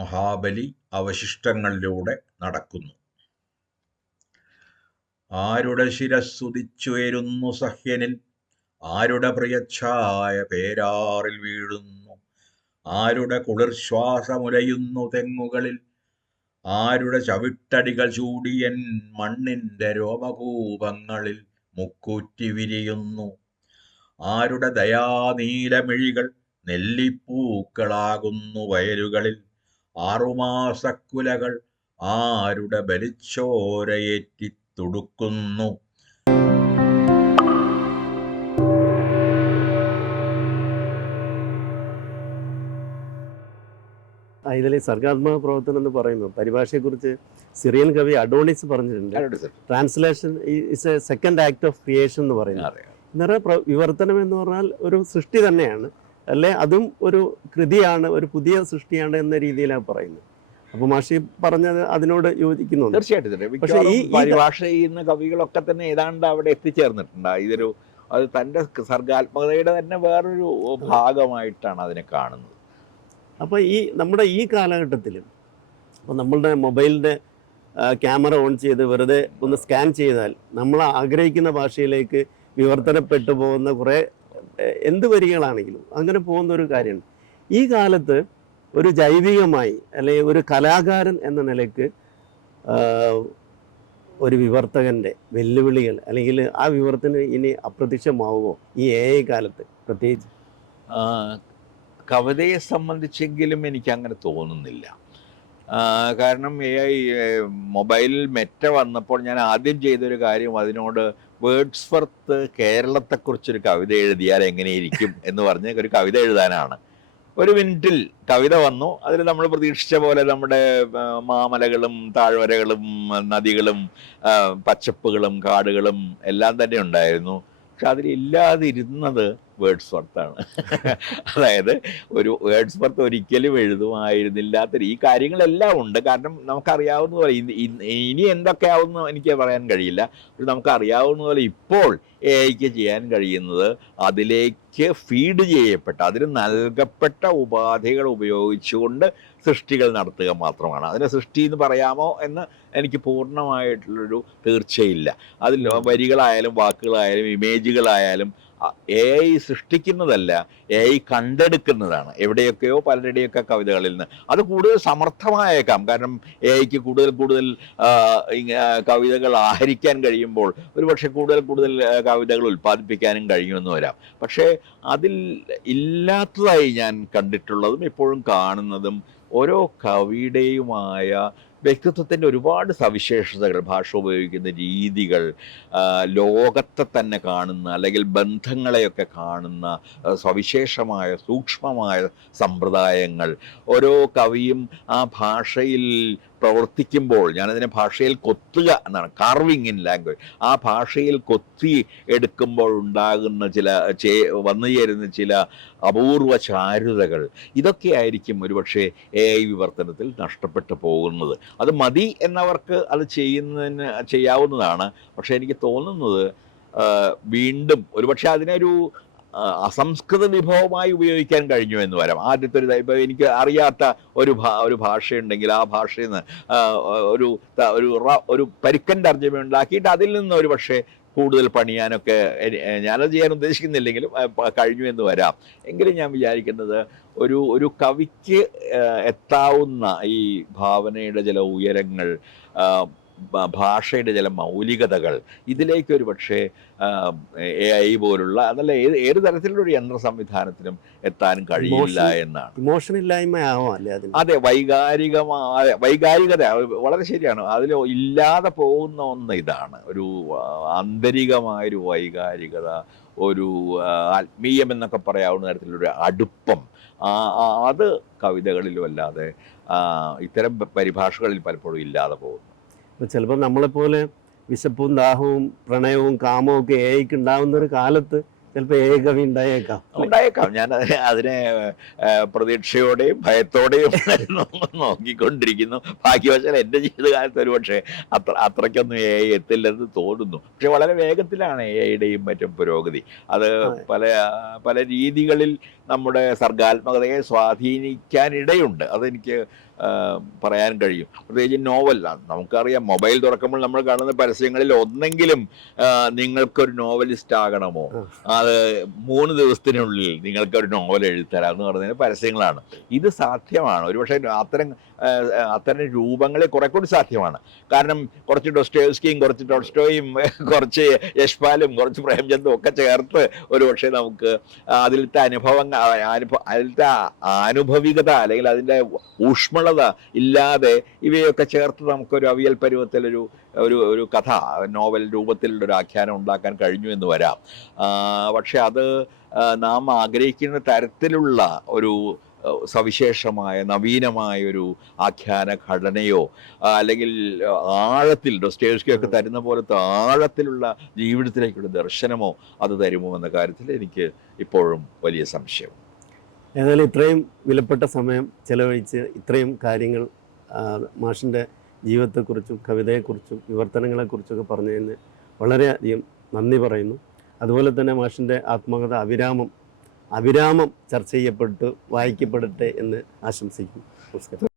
മഹാബലി അവശിഷ്ടങ്ങളിലൂടെ നടക്കുന്നു. ആരുടെ ശിരസ്സുദിച്ചുയരുന്നു സഹ്യനിൽ, ആരുടെ പ്രിയച്ഛായ പേരാറിൽ വീഴുന്നു, ആരുടെ കുളിർശ്വാസമുലയുന്നു തെങ്ങുകളിൽ, ആരുടെ ചവിട്ടടികൾ ചൂടിയൻ മണ്ണിന്റെ രോമകൂപങ്ങളിൽ മുക്കൂറ്റി വിരിയുന്നു, ആരുടെ ദയാനീലമിഴികൾ നെല്ലിപ്പൂക്കളാകുന്നു വയലുകളിൽ, ആറുമാസക്കുലകൾ ആരുടെ ബലിച്ചോരയേറ്റി തുടുക്കുന്നു. ഇതിൽ സർഗാത്മക പ്രവർത്തനം എന്ന് പറയുമ്പോൾ പരിഭാഷയെക്കുറിച്ച് സിറിയൻ കവി അഡോണിസ് പറഞ്ഞിട്ടുണ്ട്. Translation is A second act of creation എന്ന് പറയുന്നത്. അന്നേരം വിവർത്തനം എന്ന് പറഞ്ഞാൽ ഒരു സൃഷ്ടി തന്നെയാണ്, അല്ലെ? അതും ഒരു കൃതിയാണ്, ഒരു പുതിയ സൃഷ്ടിയാണ് എന്ന രീതിയിലാണ് പറയുന്നത്. അപ്പോൾ മാഷി പറഞ്ഞത് അതിനോട് യോജിക്കുന്നു. തീർച്ചയായിട്ടും. പക്ഷേ ഈ പരിഭാഷ ചെയ്യുന്ന കവികളൊക്കെ തന്നെ ഏതാണ്ട് അവിടെ എത്തിച്ചേർന്നിട്ടുണ്ട്. ഇതൊരു അത് തൻ്റെ സർഗാത്മകതയുടെ തന്നെ വേറൊരു ഭാഗമായിട്ടാണ് അതിനെ കാണുന്നത്. അപ്പോൾ നമ്മുടെ ഈ കാലഘട്ടത്തിൽ അപ്പോൾ നമ്മളുടെ മൊബൈലിൻ്റെ ക്യാമറ ഓൺ ചെയ്ത് വെറുതെ ഒന്ന് സ്കാൻ ചെയ്താൽ നമ്മൾ ആഗ്രഹിക്കുന്ന ഭാഷയിലേക്ക് വിവർത്തനപ്പെട്ടു പോകുന്ന കുറേ എന്ത് വരികളാണെങ്കിലും അങ്ങനെ പോകുന്ന ഒരു കാര്യമാണ്. ഈ കാലത്ത് ഒരു ജൈവികമായി അല്ലെങ്കിൽ ഒരു കലാകാരൻ എന്ന നിലയ്ക്ക് ഒരു വിവർത്തകൻ്റെ വെല്ലുവിളികൾ അല്ലെങ്കിൽ ആ വിവർത്തനം ഇനി അപ്രത്യക്ഷമാവുമോ ഈ AI കാലത്ത്? പ്രത്യേകിച്ച് കവിതയെ സംബന്ധിച്ചെങ്കിലും എനിക്ക് അങ്ങനെ തോന്നുന്നില്ല. കാരണം മൊബൈലിൽ മെറ്റ വന്നപ്പോൾ ഞാൻ ആദ്യം ചെയ്തൊരു കാര്യം, അതിനോട് വേർഡ്സ്വർത്ത് കേരളത്തെക്കുറിച്ചൊരു കവിത എഴുതിയാൽ എങ്ങനെയിരിക്കും എന്ന് പറഞ്ഞ് ഒരു കവിത എഴുതാനാണ്. 1 മിനിറ്റിൽ കവിത വന്നു. അതിൽ നമ്മൾ പ്രതീക്ഷിച്ച പോലെ നമ്മുടെ മാമലകളും താഴ്വരകളും നദികളും പച്ചപ്പുകളും കാടുകളും എല്ലാം തന്നെ ഉണ്ടായിരുന്നു. പക്ഷെ അതിലില്ലാതിരുന്നത് വേർഡ്സ്വർത്ത്. അതായത് ഒരു വേർഡ്സ്വർത്ത് ഒരിക്കലും എഴുതുമായിരുന്നില്ലാത്ത ഈ കാര്യങ്ങളെല്ലാം ഉണ്ട്. കാരണം നമുക്കറിയാവുന്ന പോലെ ഇനി എന്തൊക്കെയാവുമെന്ന് എനിക്ക് പറയാൻ കഴിയില്ല. പക്ഷെ നമുക്കറിയാവുന്ന പോലെ ഇപ്പോൾ AIക്ക് ചെയ്യാൻ കഴിയുന്നത് അതിലേക്ക് ഫീഡ് ചെയ്യപ്പെട്ട, അതിന് നൽകപ്പെട്ട ഉപാധികൾ ഉപയോഗിച്ചുകൊണ്ട് സൃഷ്ടികൾ നടത്തുക മാത്രമാണ്. അതിനെ സൃഷ്ടി എന്ന് പറയാമോ എന്ന് എനിക്ക് പൂർണ്ണമായിട്ടുള്ളൊരു തീർച്ചയില്ല. അതിൽ വരികളായാലും വാക്കുകളായാലും ഇമേജുകളായാലും AI സൃഷ്ടിക്കുന്നതല്ല, AI കണ്ടെടുക്കുന്നതാണ്. എവിടെയൊക്കെയോ പലരുടെയൊക്കെ കവിതകളിൽ നിന്ന് അത് കൂടുതൽ സമർത്ഥമായേക്കാം. കാരണം AIക്ക് കൂടുതൽ കവിതകൾ ആഹരിക്കാൻ കഴിയുമ്പോൾ ഒരുപക്ഷെ കൂടുതൽ കവിതകൾ ഉൽപ്പാദിപ്പിക്കാനും കഴിയുമെന്ന് വരാം. പക്ഷേ അതിൽ ഇല്ലാത്തതായി ഞാൻ കണ്ടിട്ടുള്ളതും ഇപ്പോഴും കാണുന്നതും ഓരോ കവിയുടെയുമായ വ്യക്തിത്വത്തിൻ്റെ ഒരുപാട് സവിശേഷതകൾ, ഭാഷ ഉപയോഗിക്കുന്ന രീതികൾ, ലോകത്തെ തന്നെ കാണുന്ന അല്ലെങ്കിൽ ബന്ധങ്ങളെയൊക്കെ കാണുന്ന സവിശേഷമായ സൂക്ഷ്മമായ സമ്പ്രദായങ്ങൾ, ഓരോ കവിയും ആ ഭാഷയിൽ പ്രവർത്തിക്കുമ്പോൾ, ഞാനതിനെ ഭാഷയിൽ കൊത്തുക എന്നാണ്, കാർവിങ് ഇൻ ലാംഗ്വേജ്, ആ ഭാഷയിൽ കൊത്തി എടുക്കുമ്പോൾ ഉണ്ടാകുന്ന വന്നു ചേരുന്ന ചില അപൂർവ ചാരുതകൾ, ഇതൊക്കെ ആയിരിക്കും ഒരുപക്ഷെ AI വിവർത്തനത്തിൽ നഷ്ടപ്പെട്ടു പോകുന്നത്. അത് മതി എന്നവർക്ക് അത് ചെയ്യാവുന്നതാണ്. പക്ഷെ എനിക്ക് തോന്നുന്നത് വീണ്ടും ഒരുപക്ഷെ അതിനൊരു അസംസ്കൃത വിഭവമായി ഉപയോഗിക്കാൻ കഴിഞ്ഞു എന്ന് വരാം. ആദ്യത്തെ ഇപ്പോൾ എനിക്ക് അറിയാത്ത ഒരു ഭാഷയുണ്ടെങ്കിൽ ആ ഭാഷയിൽ നിന്ന് ഒരു പരുക്കൻ തർജ്ജമ ഉണ്ടാക്കിയിട്ട് അതിൽ നിന്ന് ഒരു പക്ഷേ കൂടുതൽ പണിയാനൊക്കെ ഞാനത് ചെയ്യാൻ ഉദ്ദേശിക്കുന്നില്ലെങ്കിലും കഴിഞ്ഞു എന്ന് വരാം. എങ്കിലും ഞാൻ വിചാരിക്കുന്നത് ഒരു കവിക്ക് എത്താവുന്ന ഈ ഭാവനയുടെ ചില ഉയരങ്ങൾ, ഭാഷയുടെ ചില മൗലികതകൾ, ഇതിലേക്കൊരു പക്ഷേ AI പോലുള്ള അതല്ല ഏത് തരത്തിലുള്ളൊരു യന്ത്ര സംവിധാനത്തിനും എത്താൻ കഴിയില്ല എന്നാണ്. അതെ, വൈകാരികത വളരെ ശരിയാണ്. അതിൽ ഇല്ലാതെ പോകുന്ന ഒന്ന് ഇതാണ്, ഒരു ആന്തരികമായൊരു വൈകാരികത, ഒരു ആത്മീയം എന്നൊക്കെ പറയാവുന്ന തരത്തിലൊരു അടുപ്പം, അത് കവിതകളിലും അല്ലാതെ ഇത്തരം പരിഭാഷകളിൽ പലപ്പോഴും ഇല്ലാതെ പോകുന്നു. ചിലപ്പോൾ നമ്മളെപ്പോലെ വിശപ്പും ദാഹവും പ്രണയവും കാമവും ഒക്കെ AIക്ക് ഉണ്ടാവുന്ന ഒരു കാലത്ത് ചിലപ്പോൾ AI കവി ഉണ്ടായേക്കാം. ഞാൻ അതിനെ പ്രതീക്ഷയോടെയും ഭയത്തോടെയും നോക്കിക്കൊണ്ടിരിക്കുന്നു. ഭാഗ്യവശാൽ എൻ്റെ ജീവിതകാലത്ത് ഒരുപക്ഷെ അത്രയ്ക്കൊന്നും AI എത്തില്ലെന്ന് തോന്നുന്നു. പക്ഷെ വളരെ വേഗത്തിലാണ് AIയുടെയും മറ്റും പുരോഗതി. അത് പല രീതികളിൽ നമ്മുടെ സർഗാത്മകതയെ സ്വാധീനിക്കാനിടയുണ്ട്. അതെനിക്ക് പറയാൻ കഴിയും. പ്രത്യേകിച്ച് നോവലാണ്. നമുക്കറിയാം, മൊബൈൽ തുറക്കുമ്പോൾ നമ്മൾ കാണുന്ന പരസ്യങ്ങളിൽ ഒന്നെങ്കിലും നിങ്ങൾക്കൊരു നോവലിസ്റ്റ് ആകണമോ, അത് 3 ദിവസത്തിനുള്ളിൽ നിങ്ങൾക്കൊരു നോവൽ എഴുതരാം എന്ന് പറയുന്ന പരസ്യങ്ങളാണ്. ഇത് സാധ്യമാണ്. ഒരുപക്ഷെ അത്തരം രൂപങ്ങളെ കുറെ കൂടി സാധ്യമാണ്. കാരണം കുറച്ച് ഡോസ്റ്റോയെവ്സ്കിയും കുറച്ച് ടോൾസ്റ്റോയും കുറച്ച് യശ്പാലും കുറച്ച് പ്രേംചന്ദും ഒക്കെ ചേർത്ത് ഒരുപക്ഷെ നമുക്ക് അതിലത്തെ അതിലത്തെ ആനുഭവികത അല്ലെങ്കിൽ അതിൻ്റെ ഊഷ്മളത ഇല്ലാതെ ഇവയൊക്കെ ചേർത്ത് നമുക്കൊരു അവിയൽ പരുവത്തിലൊരു ഒരു കഥ നോവൽ രൂപത്തിലുള്ളൊരു ആഖ്യാനം ഉണ്ടാക്കാൻ കഴിഞ്ഞു എന്ന് വരാം. പക്ഷെ അത് നാം ആഗ്രഹിക്കുന്ന തരത്തിലുള്ള ഒരു സവിശേഷമായ നവീനമായ ഒരു ആഖ്യാന ഘടനയോ അല്ലെങ്കിൽ ആഴത്തിൽ ഡോസ്റ്റോയെവ്സ്കിയൊക്കെ തരുന്ന പോലത്തെ ആഴത്തിലുള്ള ജീവിതത്തിലേക്കുള്ള ദർശനമോ അത് തരുമോ എന്ന കാര്യത്തിൽ എനിക്ക് ഇപ്പോഴും വലിയ സംശയം. ഏതായാലും ഇത്രയും വിലപ്പെട്ട സമയം ചെലവഴിച്ച് ഇത്രയും കാര്യങ്ങൾ മാഷിൻ്റെ ജീവിതത്തെക്കുറിച്ചും കവിതയെക്കുറിച്ചും വിവർത്തനങ്ങളെക്കുറിച്ചൊക്കെ പറഞ്ഞതിന് വളരെയധികം നന്ദി പറയുന്നു. അതുപോലെ തന്നെ മാഷിൻ്റെ ആത്മകഥ അവിരാമം ചർച്ച ചെയ്യപ്പെട്ട് വായിക്കപ്പെടട്ടെ എന്ന് ആശംസിക്കുന്നു. നമസ്കാരം.